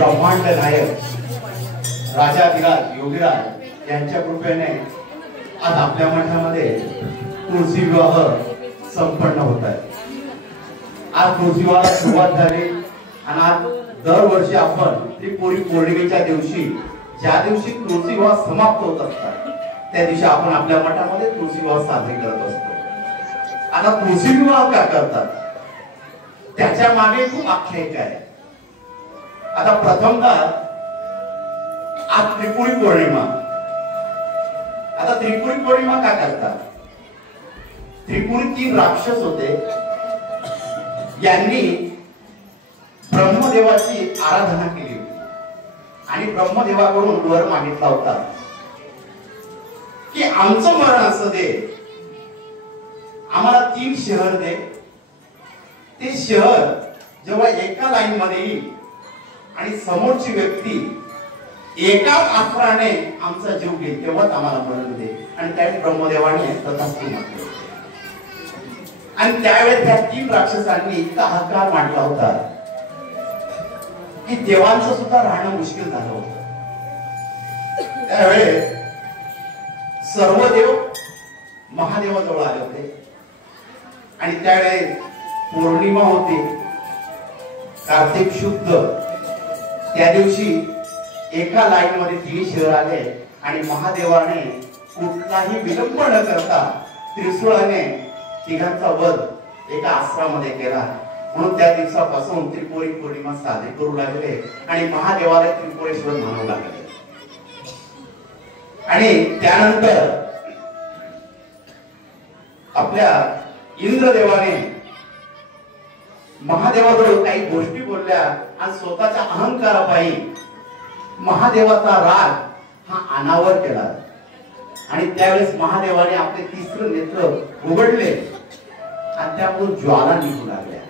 ब्रह्मांड नायक राजाधिराज योगीराज यांच्या कृपेने आज आपल्या मठामध्ये तुळशी विवाह संपन्न होत आहे। आज तुळशी विवाहाला सुरुवात झाली आणि आज दरवर्षी आपण त्रिपुरी पौर्णिमेच्या दिवशी ज्या दिवशी तुळशी विवाह समाप्त होत असतात त्या दिवशी आपण आपल्या मठामध्ये तुळशी विवाह साजरे करत असतो। आता तुळशी विवाह का करतात त्याच्या मागे खूप आख्यायिका आहे। आता प्रथमतः आज त्रिपुरी पौर्णिमा। आता त्रिपुरी पौर्णिमा का करतात? त्रिपुरी 3 राक्षस होते, यांनी ब्रह्मदेवाची आराधना केली आणि ब्रह्मदेवाकडून वर मागितला होता की आमचं मरण असं दे, आम्हाला 3 शहर दे। ते शहर जेव्हा एका लाईन मध्ये येईल आणि समोरची व्यक्ती एका आसराने आमचा जीव घेईल तेव्हाच आम्हाला मरण दे। आणि त्यावेळी ब्रह्मदेवाने तथास्तु म्हटले आणि त्यावेळेस त्या 3 राक्षसांनी इतका हाहाकार मांडला होता की देवांचं सुद्धा राहणं मुश्किल झालं होतं। त्यावेळेस सर्व देव महादेवाजवळ आले होते आणि त्यावेळेस पौर्णिमा होती, कार्तिक शुद्ध। त्या दिवशी एका लाईन मध्ये 3 शहर आले आणि महादेवाने कुठलाही विलंब न करता त्रिशूळाने तिघांचा वध एका आश्रमामध्ये केला। म्हणून त्या दिवसापासून त्रिपुरी पौर्णिमा साजरी करू लागले आणि महादेवाला त्रिपुरेश्वर म्हणू लागले। आणि त्यानंतर आपल्या इंद्रदेवाने महादेवाजवळ काही गोष्टी बोलल्या आणि स्वतःच्या अहंकारापायी महादेवाचा राग हा अनावर केला आणि त्यावेळेस महादेवाने आपले 3रे नेत्र उघडले आणि त्यामधून ज्वाला निघू लागल्या।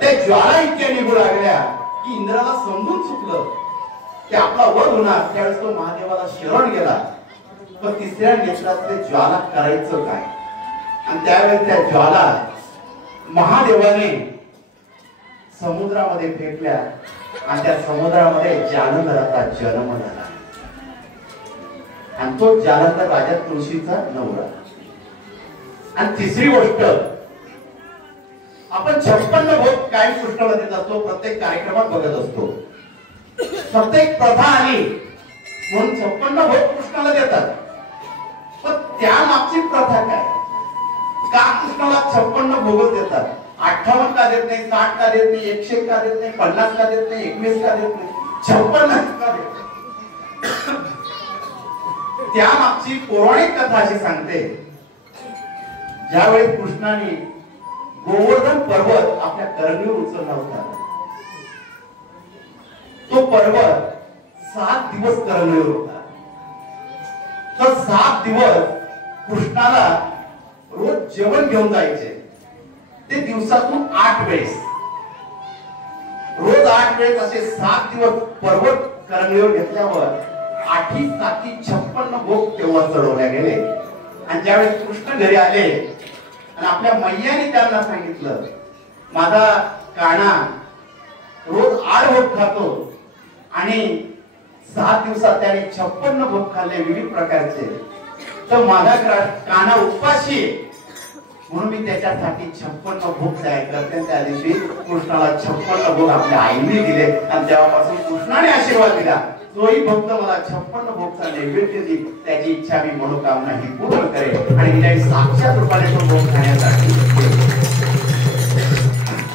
त्या ज्वाला इतक्या निघू लागल्या की इंद्राला समजून चुकलं की आपला वध होणार। त्यावेळेस तो महादेवाला शरण गेला, पण 3ऱ्या नेत्रातले ज्वाला करायचं काय? आणि त्यावेळेस त्या ज्वाला महादेवाने समुद्रामध्ये फेकल्या आणि त्या समुद्रामध्ये जालंधराचा जन्म झाला आणि तो जालंधर राजा तुळशीचा नवरा। आणि 3री गोष्ट, आपण 56 भोग कायम कृष्णाला देत असतो, प्रत्येक कार्यक्रमात बघत असतो। प्रत्येक प्रथा आली म्हणून 56 भोग कृष्णाला देतात, पण त्या मागची प्रथा काय? का कृष्णाला 56 भोग देतात? 58 का देत नाही, 60 का देत नाही, 101 का देत नाही, 50 का देत नाही, 21 का देत नाही, 56 का देत नाही? त्या मागची पौराणिक कथा अशी सांगते, ज्यावेळी कृष्णाने गोवर्धन पर्वत आपल्या करंगीवर उचलला होता, तो पर्वत 7 दिवस करंगीवर होता। तर 7 दिवस कृष्णाला रोज जेवण घेऊन जायचे, ते दिवसातून 8 वेळेस, रोज 8 वेळेस असे 7 दिवस पर्वत करंगीवर घेतल्यावर 8 7 56 भोग तेव्हा चढवल्या गेले। आणि ज्यावेळेस कृष्ण घरी आले आणि आपल्या मैयाने त्यांना सांगितलं, माझा काना रोज 8 भोग खातो आणि 7 दिवसात त्याने 56 भोग खाल्ले विविध प्रकारचे, तर माझा काना उपाशी म्हणून मी त्याच्यासाठी 56 भोग तयार करते। त्या दिवशी कृष्णाला 56 भोग आपल्या आईने दिले आणि तेव्हापासून कृष्णाने आशीर्वाद दिला, जोही भक्त मला 56 भोगचा नैवेद्य देईल त्याची इच्छा मी मनोकामना ही पूर्ण करेल आणि त्याने साक्षात रूपाने तो भोग खाण्यासाठी।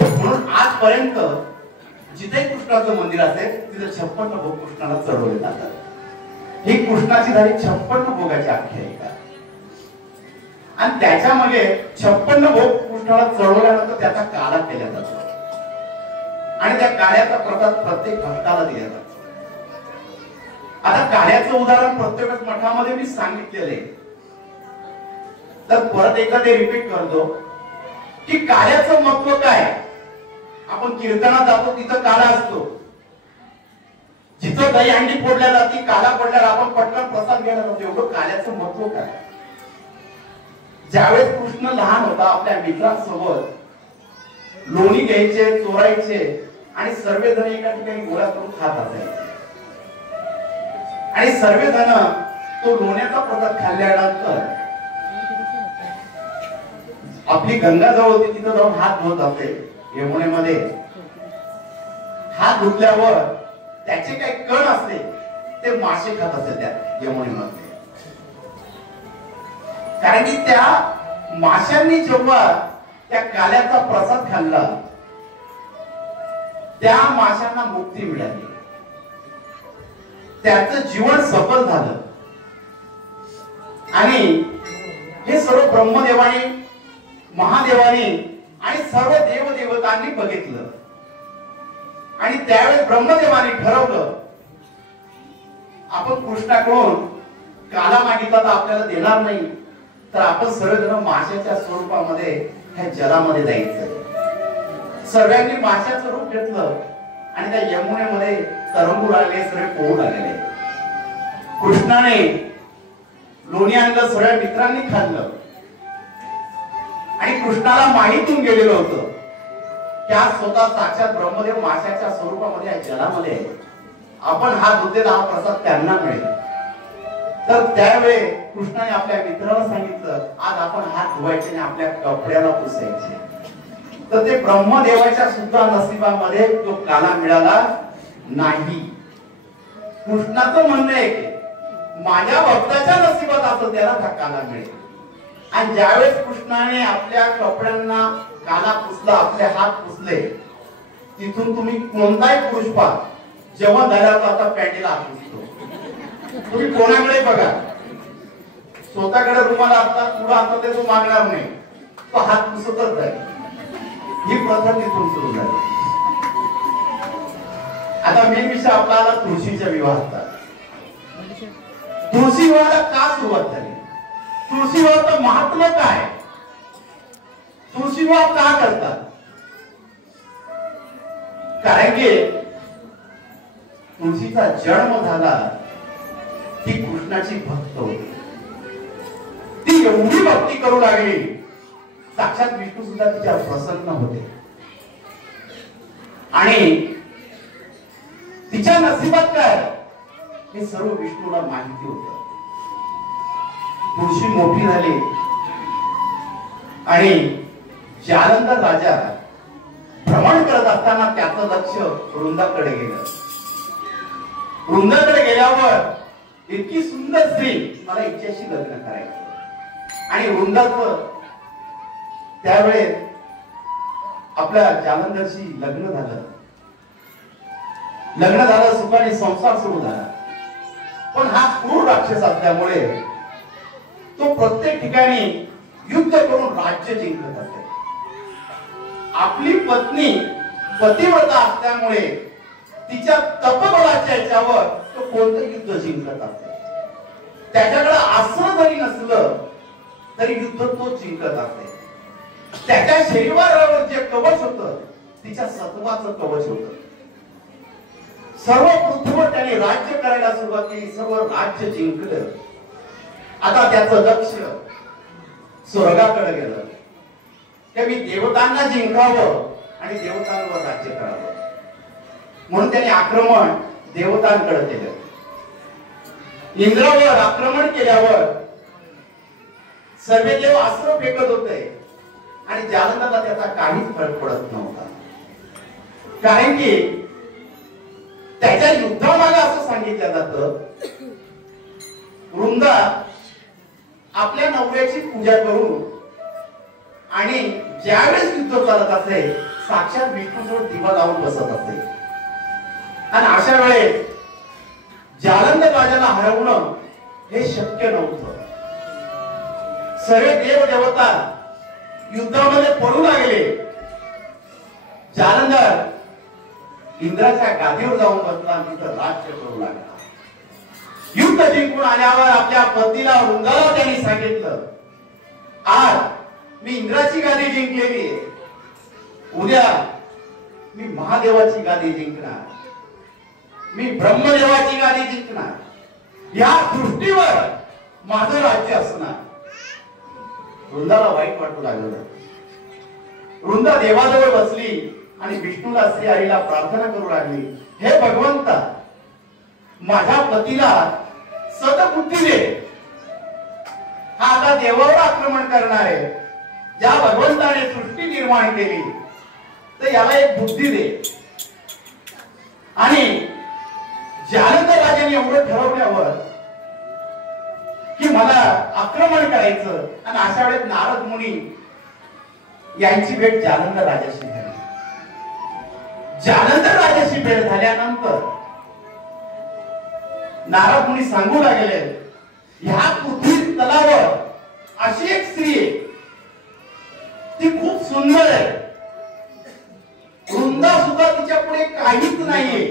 म्हणून आजपर्यंत जिथे कृष्णाचं मंदिर असेल तिथे 56 भोग कृष्णाला चढवले जातात। ही कृष्णाची झाली 56 भोगाची आख्यायिका। आणि त्याच्यामध्ये 56 भोग कृष्णाला चढवल्यानंतर त्याचा काला केला जातो आणि त्या काळ्याचा प्रसाद प्रत्येक भक्ताला दिला जातो। आता काळ्याचं उदाहरण प्रत्येक मठामध्ये मी सांगितलेलं आहे, तर परत एकदा ते रिपीट करतो की काळ्याचं महत्व काय। आपण कीर्तनात जातो तिथं काळा असतो, जिथं दही अंडी फोडल्या जाते काला पडल्याला आपण पटकन प्रसाद घ्यायला जातो, एवढं काळ्याचं महत्व काय। ज्यावेळेस कृष्ण लहान होता आपल्या मित्रांसोबत लोणी घ्यायचे, चोरायचे आणि सर्वजण एका ठिकाणी गोळा करून खात असायचे. आणि सर्वजण तो लोण्याचा प्रसाद खाल्ल्यानंतर आपली गंगा जवळ होती तिथं जाऊन हात धुत असे. यमुनेमध्ये हात धुतल्यावर त्याचे काही कण असते ते मासे खात असे त्या यमुनेमध्ये. कारण की त्या माशांनी जेव्हा त्या काल्याचा प्रसाद खाल्ला त्या माशांना मुक्ती मिळाली, त्याचं जीवन सफल झालं. आणि हे सर्व ब्रह्मदेवाने, महादेवाने आणि सर्व देवदेवतांनी बघितलं. आणि त्यावेळेस ब्रह्मदेवाने ठरवलं आपण कृष्णाकडून काला मागितला तर आपल्याला देणार नाही, तर आपण सर्वजण माशाच्या स्वरूपामध्ये ह्या जलामध्ये जायचं. सर्वांनी माशाचं रूप घेतलं आणि त्या यमुनेमध्ये तरंगू लागले, सर्व पोहू लागले. कृष्णाने लोणी आणलं, सर्व मित्रांनी खाल्लं. आणि कृष्णाला माहितून गेलेलं होतं त्या स्वतः साक्षात ब्रह्मदेव माशाच्या स्वरूपामध्ये या जलामध्ये आपण हात धुतलेला हा प्रसाद त्यांना मिळेल. तर त्यावेळी कृष्णाने आपल्या मित्राला सांगितलं आज आपण हात धुवायचे आणि आपल्या कपड्याला पुसायचे. तर ते ब्रह्मदेवाच्या सुद्धा नशिबामध्ये तो काला मिळाला नाही. कृष्णाचं म्हणणं आहे की माझ्या भक्ताच्या नशिबात असं त्याला हा काला मिळेल. आणि ज्यावेळेस कृष्णाने आपल्या कपड्यांना काला पुसला, आपले हात पुसले, तिथून तुम्ही कोणताही पुरुष पहा जेव्हा दयाचा आता पॅन्टीला हात पुसतो, तुम्ही कोणाकडे बघा स्वतःकडे रुमाल असतात पुढे असतात ते तो मागणार नाही, तो हात पुसतच जाईल. ही प्रथा तिथून सुरू झाली. आता मेन विषय आपला आला तुळशीच्या विवाहाचा. तुळशी विवाहाला का सुरुवात झाली, तुळशी विवाहाचं महत्त्व काय, तुळशी विवाह का करतात? कारण की तुळशीचा जन्म झाला ती कृष्णाची भक्त होती. ती एवढी भक्ती करू लागली साक्षात विष्णू सुद्धा तिच्यावर प्रसन्न होते. आणि तिच्या नशिबात काय हे सर्व विष्णूला माहिती होतं. तुळशी मोठी झाली आणि जालंधर राजा भ्रमण करत असताना त्याचं लक्ष वृंदाकडे गेलं. वृंदाकडे गेल्यावर इतकी सुंदर स्त्री, मला हिच्याशी लग्न करायचं. आणि वृंदाचं त्यावेळेस आपल्या जालंधरशी लग्न झालं. लग्न झालं, सुखाने संसार सुरू झाला. पण हा क्रूर राक्षस असल्यामुळे तो प्रत्येक ठिकाणी युद्ध करून राज्य जिंकत असे. आपली पत्नी पतिव्रता असल्यामुळे तिच्या तपबलाच्या याच्यावर तो कोणतं युद्ध जिंकत असे. त्याच्याकडे अस्त्र जरी नसलं तरी युद्ध तो जिंकत असे. त्याच्या शरीरावर जे कवच होतं तिच्या सत्वाचं कवच होतं. सर्व पृथ्वीवर त्याने राज्य करायला सुरुवात केली, सर्व राज्य जिंकलं. आता त्याचं लक्ष स्वर्गाकडे गेलं की मी देवतांना जिंकावं आणि देवतांवर राज्य करावं. म्हणून त्याने आक्रमण देवतांकडे केलं. इंद्रावर आक्रमण केल्यावर सर्व देव अस्त्र फेकत होते आणि जालंधरला त्याचा काहीच फरक पडत नव्हता. कारण की त्याच्या युद्धामागे असं सांगितलं जातं वृंदा आपल्या नवऱ्याची पूजा करून आणि ज्यावेळेस युद्ध चालत असे साक्षात विष्णूजवळ दिवा लावून बसत असे. आणि अशा वेळेस जालंधर राजाला हरवणं हे शक्य नव्हतं. सर्व देव देवता युद्धामध्ये पडू लागले. जालंधर इंद्राच्या गादीवर जाऊन बसला आणि तिथं राज्य करू लागला. युद्ध जिंकून आल्यावर आपल्या पतीला वृंदाला त्यांनी सांगितलं आज मी इंद्राची गादी जिंकलेली आहे, उद्या मी महादेवाची गादी जिंकणार, मी ब्रह्मदेवाची गादी जिंकणार, या सृष्टीवर माझं राज्य असणार. वृंदाला वाईट वाटू लागलं. वृंदा देवाजवळ बसली आणि विष्णूला श्री हरीला प्रार्थना करू लागली, हे भगवंता, माझ्या पतीला सद्बुद्धी दे. हा आता देवावर आक्रमण करणार आहे. ज्या भगवंताने सृष्टी निर्माण केली तर याला एक बुद्धी दे. आणि जालंधर राजाने एवढं ठरवल्यावर की मला आक्रमण करायचं, आणि अशा वेळेस नारद मुनी यांची भेट जालंधर राजाशी झाली. जालंधर राजाशी भेट झाल्यानंतर नारद मुनी सांगू लागले, ह्या पृथ्वी तलावर अशी एक स्त्री आहे, ती खूप सुंदर आहे. वृंदा सुद्धा तिच्या पुढे काहीच नाहीये.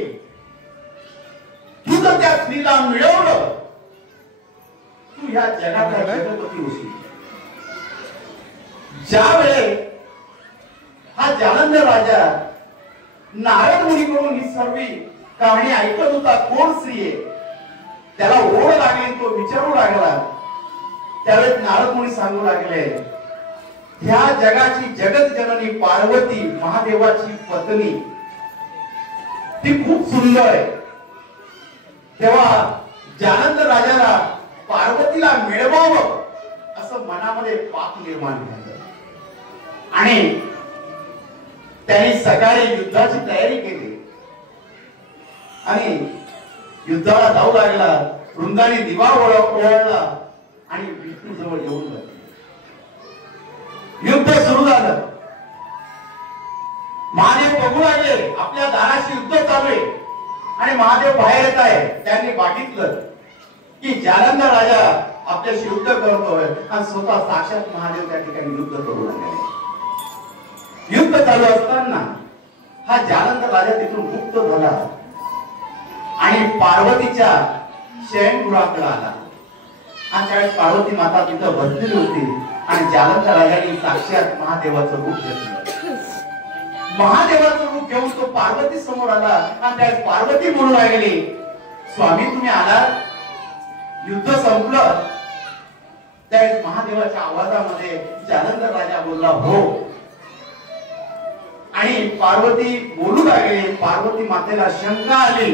तू जर त्या स्त्रीला मिळवलं, तू ह्या जगाचा जगपती होशील. ज्यावेळे हा जालंधर राजा नारद मुनीकडून ही सर्व कहाणी ऐकत होता, कोण स्त्री आहे, त्याला ओढ लागली, तो विचारू लागला. त्यावेळेस नारद मुनी सांगू लागले, ह्या जगाची जगत जननी पार्वती, महादेवाची पत्नी, ती खूप सुंदर आहे. तेव्हा जालंधर राजाला पार्वतीला मिळवावं असं मनामध्ये पाप निर्माण झालं, आणि त्यांनी सकाळी युद्धाची तयारी केली आणि युद्धाला जाऊ लागला. वृंदाने दिवा ओळखला आणि विष्णू जवळ येऊन बसले. युद्ध सुरू झालं. महादेव बघू लागले, आपल्या दाराशी युद्ध चालू आहे आणि महादेव बाहेर येत आहे. त्यांनी बघितलं की जालंधर राजा आपल्याशी युद्ध करतोय आणि स्वतः साक्षात महादेव त्या ठिकाणी युद्ध करू लागले. युद्ध चालू असताना हा जालंधर राजा तिथून मुक्त झाला आणि पार्वतीच्या शयनगृहाकडे आला. आणि त्यावेळेस पार्वती माता तिथं बसलेली होती आणि जालंधर राजाने साक्षात महादेवाचं रूप घेतलं. महादेवाचं रूप घेऊन तो पार्वती समोर आला आणि त्यावेळेस पार्वती म्हणू लागली, स्वामी तुम्ही आलात, युद्ध संपलं. त्यावेळेस महादेवाच्या आवाजामध्ये जालंधर राजा बोलला, हो. आणि पार्वती बोलू लागली. पार्वती मातेला शंका आली,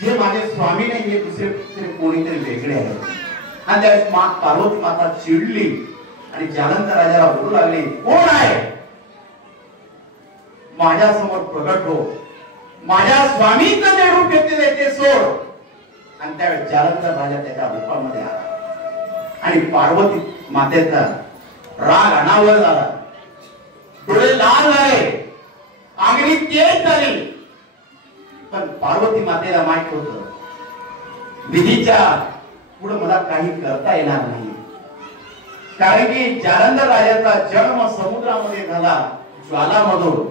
हे माझे स्वामी नाही, हे दुसरे कोणीतरी वेगळे आहेत. आणि त्यावेळेस पार्वती माता चिडली आणि जालंधर राजाला बोलू लागली, कोण आहे, माझ्या समोर प्रगट हो, माझ्या स्वामीचं जे रूप घेतलेले ते सोड. आणि त्यावेळेस जालंधर राजा त्याच्या रूपामध्ये आला आणि पार्वती मातेचा राग अनावर झाला, डोळे लाल झाले, आगरी तेज झाली. पण पार्वती मातेला माहित होतं, विधीच्या पुढे मला काही करता येणार नाही. कारण की जालंधर राजाचा जन्म समुद्रामध्ये झाला, ज्वालामधून,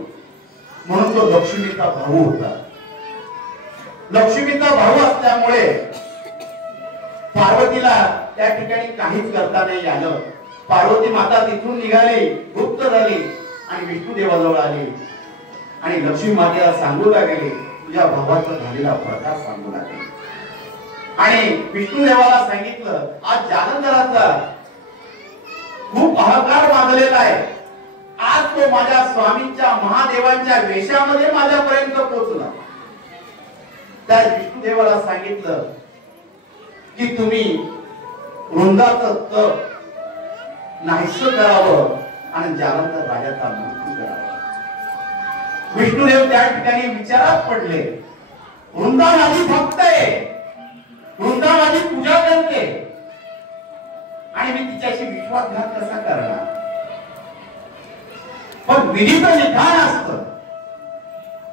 म्हणून तो लक्ष्मीचा भाऊ होता. लक्ष्मीचा भाऊ असल्यामुळे पार्वतीला त्या ठिकाणी काहीच करता नाही आलं. पार्वती माता तिथून निघाली, गुप्त झाली आणि विष्णू देवाजवळ आली आणि लक्ष्मी मातेला सांगू लागली, तुझ्या भावाचा झालेला प्रकार सांगू लागले. आणि विष्णू देवाला सांगितलं, आज जालंधराचा खूप अहंकार बांधलेला आहे. आज तो माझ्या स्वामींच्या महादेवांच्या वेशामध्ये माझ्यापर्यंत पोहोचला. त्या विष्णू देवाला सांगितलं की तुम्ही वृंदाचं तप नाहीस करावं आणि जालंधर राजाचा मृत्यू करावा. विष्णुदेव त्या ठिकाणी विचारात पडले, वृंदा माझी भक्त आहे, वृंदा माझी पूजा करते आणि मी तिच्याशी विश्वासघात कसा करणार. पण विधीचं निधान असतं,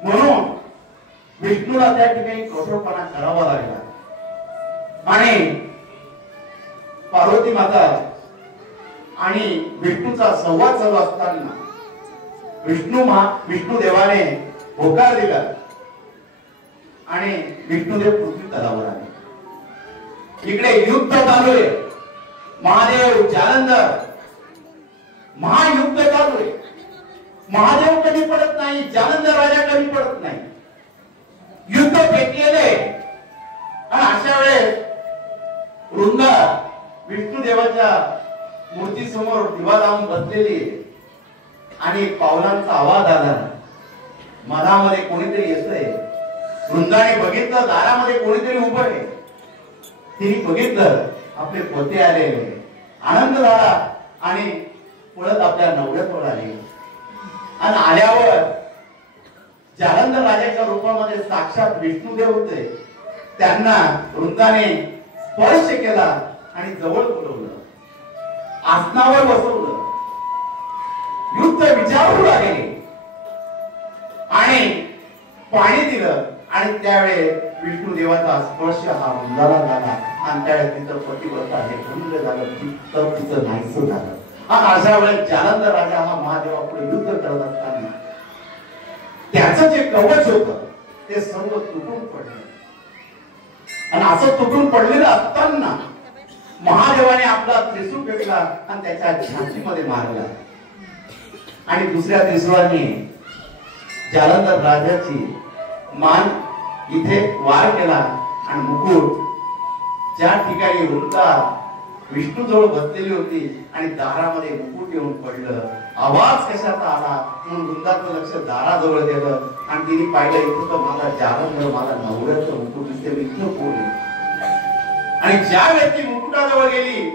म्हणून विष्णूला त्या ठिकाणी कठोरपणा करावा लागला. आणि पार्वती माता आणि विष्णूचा संवाद चालू असताना विष्णू देवाने होकार दिला आणि विष्णुदेव पृथ्वी तलावर आले. इकडे युद्ध चालू आहे, महादेव जालंधर महायुद्ध चालू आहे. महादेव कधी पडत नाही, जालंधर राजा कधी पडत नाही. युद्ध पेटलेले आणि अशा वेळेस वृंदा विष्णू देवाच्या मूर्ती समोर दिवा लावून बसलेली आणि पावलांचा आवाज आला मधामध्ये कोणीतरी येतंय. वृंदाने बघितलं दारामध्ये कोणीतरी उभं आहे. तिने बघितलं आपले पोते आले, आनंद झाला आणि पळत आपल्या नवऱ्याजवळ आली. आणि आल्यावर जालंधर राजाच्या रूपामध्ये साक्षात विष्णुदेव होते. त्यांना वृंदाने स्पर्श केला आणि जवळ बोलवलं, आसनावर बसवलं, युद्ध विचारू लागले आणि पाणी दिलं. आणि त्यावेळेस विष्णू देवाचा स्पर्श हा वृंदाला झाला आणि त्यावेळेस तिचं पतिव्रता हे भंग झालं, तिचं नाहीसं झालं. आणि अशा वेळेस जालंधर राजा हा महादेवापुढे युद्ध करत असताना त्याचं जे कवच होतं ते सर्व तुटून पडलं. आणि असं तुटून पडलेलं असताना महादेवाने आपला त्रिशूळ फेकला आणि त्याच्या छातीमध्ये मारला. आणि दुसऱ्या त्रिशूळाने जालंधर राजाची मान इथे वार केला आणि मुकुट ज्या ठिकाणी वृंदा विष्णूजवळ बसलेली होती आणि दारामध्ये मुकुट येऊन पडलं. आवाज कशाचा आला म्हणून वृंदाचं लक्ष दाराजवळ गेलं आणि तिने पाहिलं इथं तर माझा जालंधर, माझा नवऱ्याचं मुकुट दिसते, इथं कोण आहे. आणि ज्या व्यक्ती मुकुटाजवळ गेली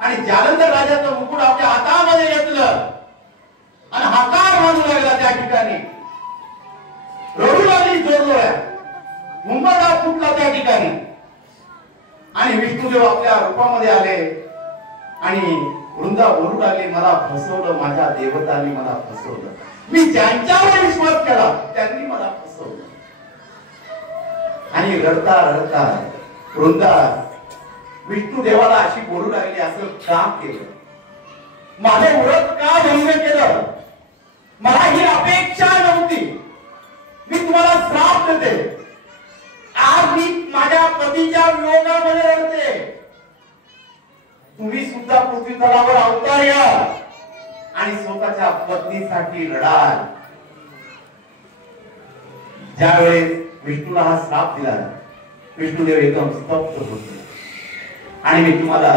आणि जालंधर राजाचं मुकुट आपल्या हातामध्ये घेतलं आणि हाकार मानू लागला, त्या ठिकाणी रडू लागली जोरजोऱ्या, मुंबईला फुटला त्या ठिकाणी. आणि विष्णुदेव आपल्या रूपामध्ये आले आणि वृंदा बोलू लागली, मला फसवलं, माझ्या देवतांनी मला फसवलं, मी ज्यांच्यावर विश्वास केला त्यांनी मला फसवलं. आणि रडता रडता वृंदा विष्णू देवाला अशी बोलू लागली, असं का केलं, माझे व्रत का भंग केलं, मला ही अपेक्षा नव्हती, मी तुम्हाला श्राप देते, आज मी माझ्या पतीच्या वियोगामध्ये रडते, तुम्ही सुद्धा पृथ्वी तलावर अवतार या आणि स्वतःच्या पत्नीसाठी लढाल. ज्यावेळेस विष्णूला हा श्राप दिला, विष्णुदेव एकदम स्तब्ध होते. आणि मी तुम्हाला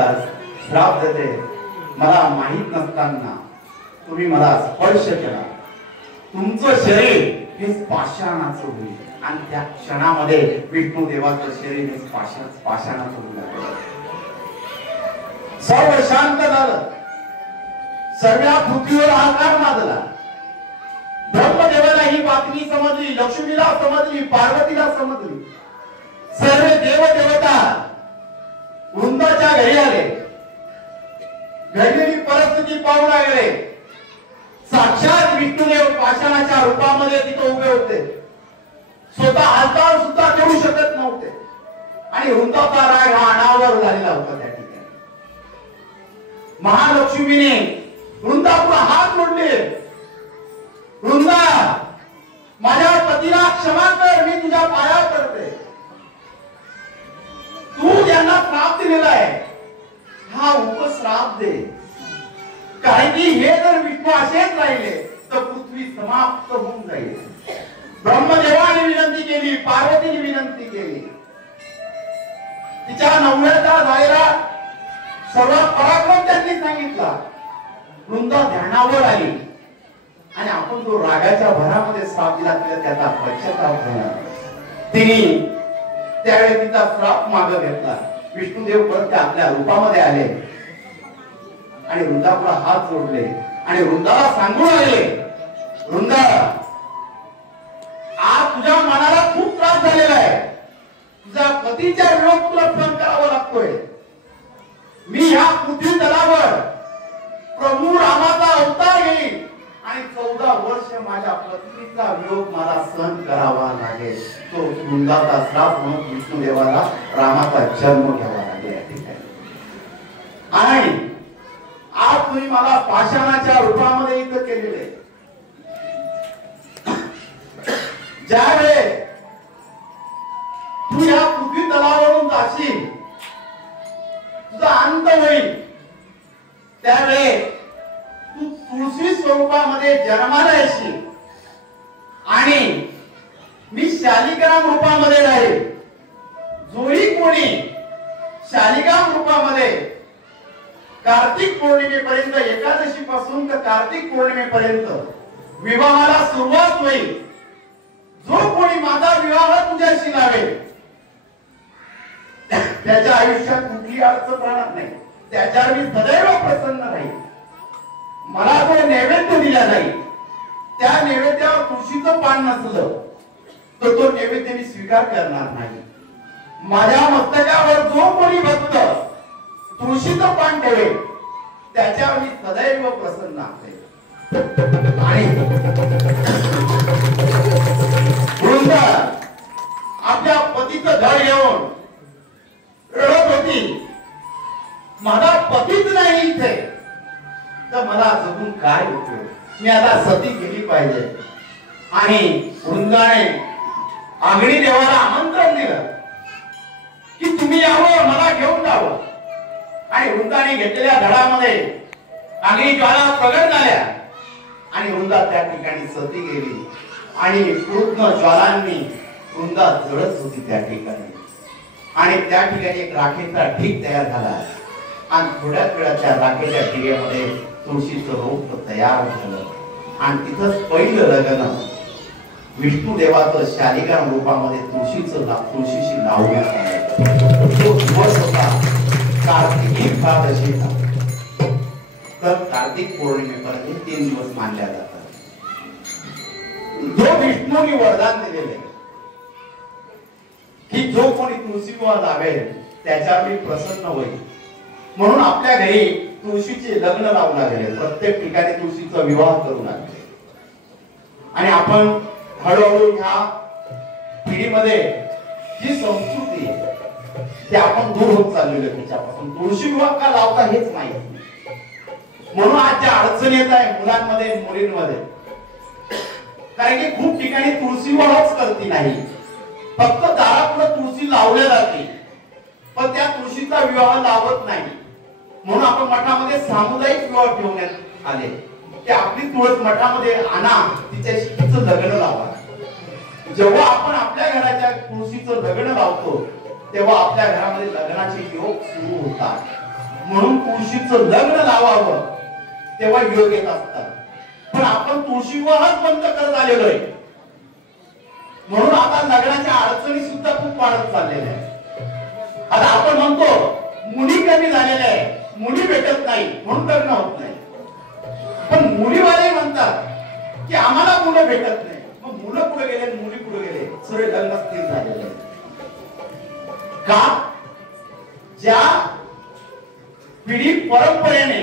श्राप देते, मला माहित नसताना तुम्ही मला स्पर्श केला, तुमचं शरीर हे पाषाणाचं होईल. आणि त्या क्षणामध्ये विष्णू देवाचं शरीर हे पाषाणाचं होईल. सर्व शांत झालं, सर्व पृथ्वीवर हाहाकार माजला. ब्रह्मदेवाला ही बातमी समजली, लक्ष्मीला समजली, पार्वतीला समजली. सर्व देव देवता वृंदाच्या घरी आले. घडलेली परिस्थिती पाहू लागले. साक्षात विष्णुदेव पाषाणाच्या रूपामध्ये तिथे उभे होते, स्वतः हालचाल सुद्धा करू शकत नव्हते. आणि वृंदाचा राग हा अनावर झालेला होता. त्या ठिकाणी महालक्ष्मीने वृंदापुढे हात जोडले, वृंदा माझ्या पतीला क्षमा कर, मी तुझ्या पाया पडते, तू ज्यांना श्राप दिलेला आहे हा उपश्राप दे, कारण की हे जर विष्णू असेच राहिले तर पृथ्वी समाप्त होऊन जाईल. ब्रह्मदेवाने विनंती केली, पार्वतीने विनंती केली, तिच्या नवऱ्याचा जायला सर्व पराक्रम त्यांनी सांगितला. वृंदा ध्यानावर आली आणि आपण जो रागाच्या भरामध्ये श्राप दिला त्याचा पश्चाताप झाला. तिने त्यावेळी तिचा श्राप मागे घेतला. विष्णुदेव परत आपल्या रूपामध्ये आले आणि वृंदापुढे हात जोडले आणि वृंदाला सांगू लागले, वृंदा आज तुझ्या मनाला खूप त्रास झालेला आहे, तुझ्या पतीच्या विरोध तुला सहन करावा लागतोय. मी ह्या पृथ्वी तलावर प्रभू रामाचा अवतार घेईन आणि 14 वर्ष माझ्या पत्नीचा विरोध मला सहन करावा लागेल. तो वृंदाचा श्राप म्हणून विष्णुदेवाला रामाचा जन्म घ्यावा लागेल. आणि आज तुम्ही मला पाषाणाच्या रूपामध्ये इथं केलेले, ज्यावेळेस तू या पृथ्वी तलावरून जाशील, तुझा अंत होईल, त्यावेळेस तू तुळशी स्वरूपामध्ये जन्माला येशील आणि मी शालिग्राम रूपामध्ये राहील. जोही कोणी शालिग्राम रूपामध्ये कार्तिक पौर्णिमेपर्यंत, एकादशी पासून तर कार्तिक पौर्णिमेपर्यंत विवाहाला सुरुवात होईल जो कोणी माझा विवाह तुझ्याशी लावेल त्याच्या आयुष्यात कुठली अडचण राहणार नाही, त्याच्यावर मी सदैव प्रसन्न राहील. मला जो नैवेद्य दिला जाईल त्या नैवेद्यावर तुळशीचं पान नसलं तर तो नैवेद्य मी स्वीकार करणार नाही. माझ्या मस्तकावर जो कोणी भक्त तुळशीचं पान ठेवेल त्याच्यावर मी सदैव प्रसन्न असेल. आणि वृंदा आपल्या पतीचं घर घेऊन रडत होती, माझा पतीच नाही इथे तर मला जगून काय होतं, मी आता सती गेली पाहिजे. आणि वृंदाने आंगणी देवाला आमंत्रण दिलं की तुम्ही यावं, मला घेऊन जावं. आणि वृंदाने घेतलेल्या धडामध्ये आंगणी ज्वाला प्रगट झाल्या आणि वृंदा त्या ठिकाणी सती गेली आणि पूर्ण ज्वालांनी वृंदा जळत होती त्या ठिकाणी. आणि त्या ठिकाणी एक राखेचा ढीग तयार झाला आणि थोड्याच वेळात त्या राखेच्या ढिग्यामध्ये तुळशीचं रोप तयार झालं. आणि तिथंच पहिलं लग्न विष्णू देवाचं शालिग्राम रूपामध्ये तुळशीशी लावण्यात आलं. तो दिवस होता कार्तिकी एकादशीचा. तर कार्तिक पौर्णिमेपर्यंत 3 दिवस मानल्या जातात. जो विष्णूने वरदान दिलेले की जो कोणी तुळशी विवाह लावेल त्याच्यावर मी प्रसन्न होईल, म्हणून आपल्या घरी तुळशीचे लग्न लावून लागले, प्रत्येक ठिकाणी तुळशीचा विवाह करू लागले. आणि आपण हळूहळू ह्या पिढीमध्ये जी संस्कृती ते आपण दूर होत चाललेलो आहे त्याच्यापासून. तुळशी विवाह का लावता हेच माहिती. म्हणून आज ज्या अडचणी येत आहे मुलांमध्ये मुलींमध्ये, कारण की खूप ठिकाणी तुळशी विवाहच करती नाही, फक्त दारापुढे तुळशी लावल्या जाते पण त्या तुळशीचा विवाह लावत नाही. म्हणून आपण मठामध्ये सामुदायिक विवाह ठेवण्यात आले की आपली तुळस मठामध्ये आणा, तिच्याशी तिचं लग्न लावा. जेव्हा आपण आपल्या घराच्या तुळशीचं लग्न लावतो तेव्हा आपल्या घरामध्ये लग्नाचे योग सुरू होतात. म्हणून तुळशीचं लग्न लावावं तेव्हा योग येत असतात. पण आपण तुळशी विवाहच बंद करत आलेलो आहे. म्हणून आता लग्नाच्या अडचणी सुद्धा खूप वाढत चाललेल्या आहेत. आता आपण म्हणतो मुली कमी झालेल्या आहे, मुली भेटत नाही म्हणून लग्न होत नाही. पण मुलीवाले म्हणतात की आम्हाला मुलं भेटत नाही. मग मुलं कुठे गेले, मुली कुठे गेले, सगळे लग्न स्थिर झालेले का? ज्या पिढी परंपरेने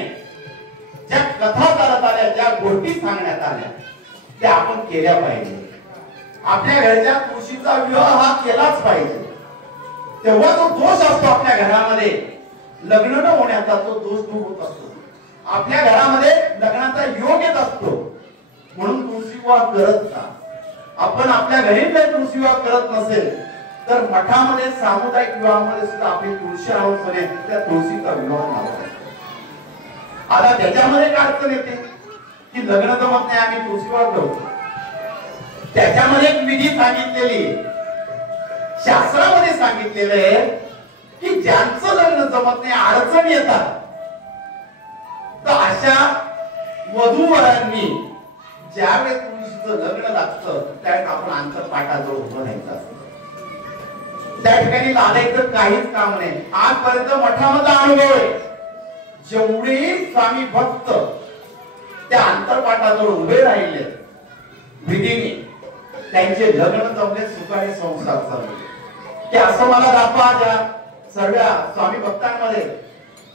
ज्या कथा चालत आल्या, ज्या गोष्टी सांगण्यात आल्या त्या आपण केल्या पाहिजे. आपल्या घरच्या तुळशीचा विवाह हा केलाच पाहिजे. तेव्हा तो दोष असतो आपल्या घरामध्ये लग्न न होण्याचा, तो दोष दूर होत असतो. आपल्या घरामध्ये लग्नाचा योग येत असतो. म्हणून तुळशी विवाह करत का? आपण आपल्या घरी जर तुळशी विवाह करत नसेल तर मठामध्ये सामुदायिक विवाहामध्ये सुद्धा आपली तुळशी आवडते, त्या तुळशीचा विवाह लावतो. आता त्याच्यामध्ये काय अडचण येते की लग्न जमत नाही, आम्ही तुळशी विवाह करतो. त्याच्यामध्ये एक विधी सांगितलेली, शास्त्रामध्ये सांगितलेलं आहे की ज्यांचं लग्न जमत नाही, अडचण येतात, तर अशा वधूवरांनी ज्यावेळेस तुळशीचं लग्न लागतं त्यावेळेस आपण अंतरपाठाजवळ उभं राहायचं असतं. त्या ठिकाणी लादायचं काहीच काम नाही. आजपर्यंत मठामधला अनुभव आहे, जेवढे स्वामी भक्त त्या अंतरपाठाजवळ उभे राहिले विधीने त्यांचे लग्न जमले, सुखाने संसार चालले. की असं मला दाखवा ज्या सर्व स्वामी भक्तांमध्ये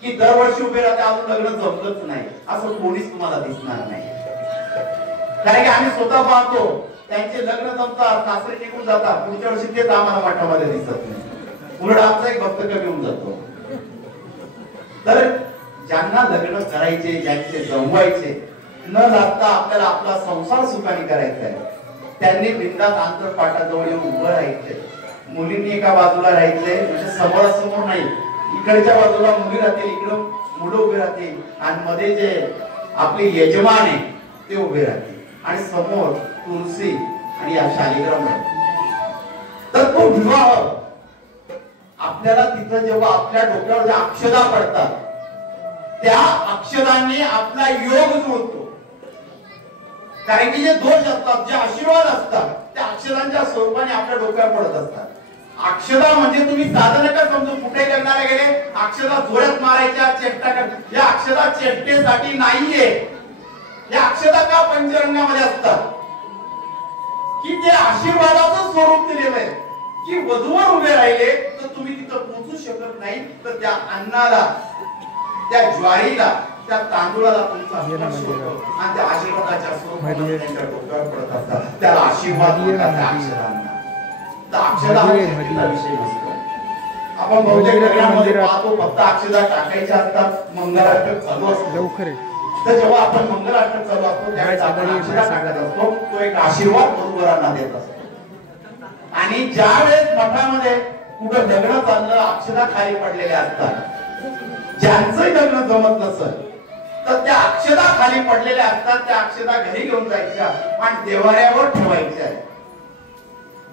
की दरवर्षी उभे राहते अजून लग्न जमलंच नाही, असं कोणीच तुम्हाला दिसणार नाही. कारण की आम्ही स्वतः पाहतो त्यांचे लग्न जमतात, सासरे निघून जातात, पुढच्या वर्षी तेच आम्हाला मठामध्ये दिसत नाही. उलट आमचा एक भक्त कमी होऊन जातो. तर ज्यांना लग्न करायचे, ज्यांचे जमवायचे, न लागता आपल्याला आपला संसार सुखाने करायचा आहे, त्यांनी बिंदास अंतरपाठाजवळ येऊन उभं राहायचंय. मुलींनी एका बाजूला राहायचंय, म्हणजे समोरासमोर नाही, इकडच्या बाजूला मुली राहतील, इकडं मुलं उभे राहतील आणि मध्ये जे आपले यजमान आहे ते उभे राहतील आणि समोर तुळशी आणि या शालिग्राम. तर तो विवाह आपल्याला तिथं जेव्हा आपल्या डोक्यावर ज्या अक्षदा पडतात त्या अक्षदांनी आपला योग जुळतो. कारण की जे दोष असतात, जे आशीर्वाद असतात, त्या अक्षरांच्या स्वरूपाने आपल्या डोक्यावर पडत असतात. अक्षरा म्हणजे तुम्ही साधन का समजून कुठे लग्नाला गेले, अक्षरा जोड्यात मारायच्या, चेष्टा कर, या अक्षरा चेष्टेसाठी नाहीये. या अक्षरा का पंचरंगामध्ये असतात की ते आशीर्वादाचं स्वरूप दिलेलं आहे की वधूवर उभे राहिले तर तुम्ही तिथं पोहोचू शकत नाही, तर त्या अन्नाला, त्या ज्वारीला, त्या तांदूळाला तुमचा स्पर्श होतो आणि त्या आशीर्वादाच्या स्वरूपाने त्यांच्या डोक्यावर पडत असतात. त्याला आशीर्वाद म्हणतात त्या अक्षरांना. तर अक्षरा हा शक्तीचा विषय नसतो. आपण बहुतेक लग्नामध्ये पाहतो फक्त अक्षरा टाकायच्या असतात, मंगलाष्टक चालू असतो. तर जेव्हा आपण मंगलाष्टक चालू असतो त्यावेळेस आपण अक्षरा टाकत असतो, तो एक आशीर्वाद वधूवरांना देत असतो. आणि ज्या वेळेस मठामध्ये कुठं लग्न चाललं, अक्षरा खाली पडलेल्या असतात, ज्यांचंही लग्न जमत नसत तर त्या अक्षरा खाली पडलेल्या असतात, त्या अक्षरा घरी घेऊन जायच्या आणि देवाऱ्यावर ठेवायच्या.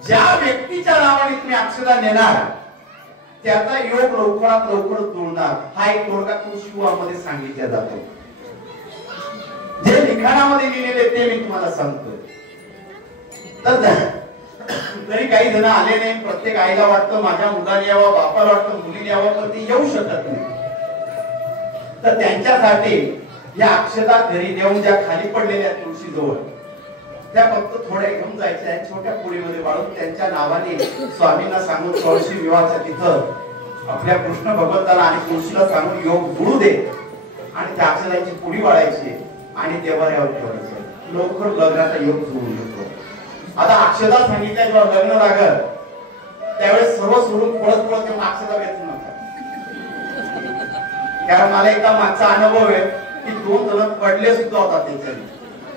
ज्या व्यक्तीच्या नावाने तुम्ही अक्षरा नेणार त्याचा योग लवकरात लवकर जुळणार, हा एक तोडगा तुळशीविवाहामध्ये सांगितला जातो. जे लिखाणामध्ये लिहिलेले ते मी तुम्हाला सांगतोय. तर तरी काही जण आले नाही. प्रत्येक आईला वाटतं माझ्या मुलाने यावं, बापाला वाटतं मुलीने यावं, पण ते येऊ शकत नाही. तर त्यांच्यासाठी या अक्षता घरी देऊन ज्या खाली पडलेल्या तुळशी जवळ त्या फक्त थोड्या घेऊन जायच्या, छोट्या पोळीमध्ये वाळून त्यांच्या नावाने स्वामींना सांगून तुळशी विवाहाच्या तिथं आपल्या कृष्ण भगवंताला आणि तुळशीला सांगून योग जुळू दे आणि त्या अक्षतांची पुडी वाळायची आणि देवाऱ्यावर ठेवायची. लवकर लग्नाचा योग जुळून येतो. आता अक्षता सांगितल्या जेव्हा लग्न लागत त्यावेळेस सर्व सोडून पळत पळत तेव्हा अक्षता घेत नव्हता. कारण मला एकदा मागचा अनुभव आहे की 2 जण पडले सुद्धा होता त्याच्याने.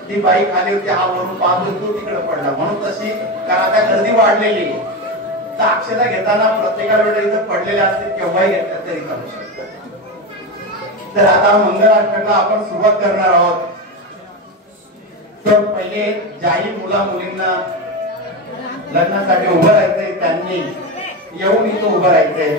ती बाई खाली होती, हा वरून पाहत होतो, तिकडे पडला. म्हणून तशी, कारण आता गर्दी वाढलेली तर अक्षता घेताना प्रत्येकाला वेळेला इथं पडलेले असते, केव्हाही घेतल्या तरी चालू शकतात. तर आता मंगलाष्टकाला आपण सुरुवात करणार आहोत. तर पहिले ज्याही मुला मुलींना लग्नासाठी उभं राहायचंय त्यांनी येऊन इथं उभं राहायचंय.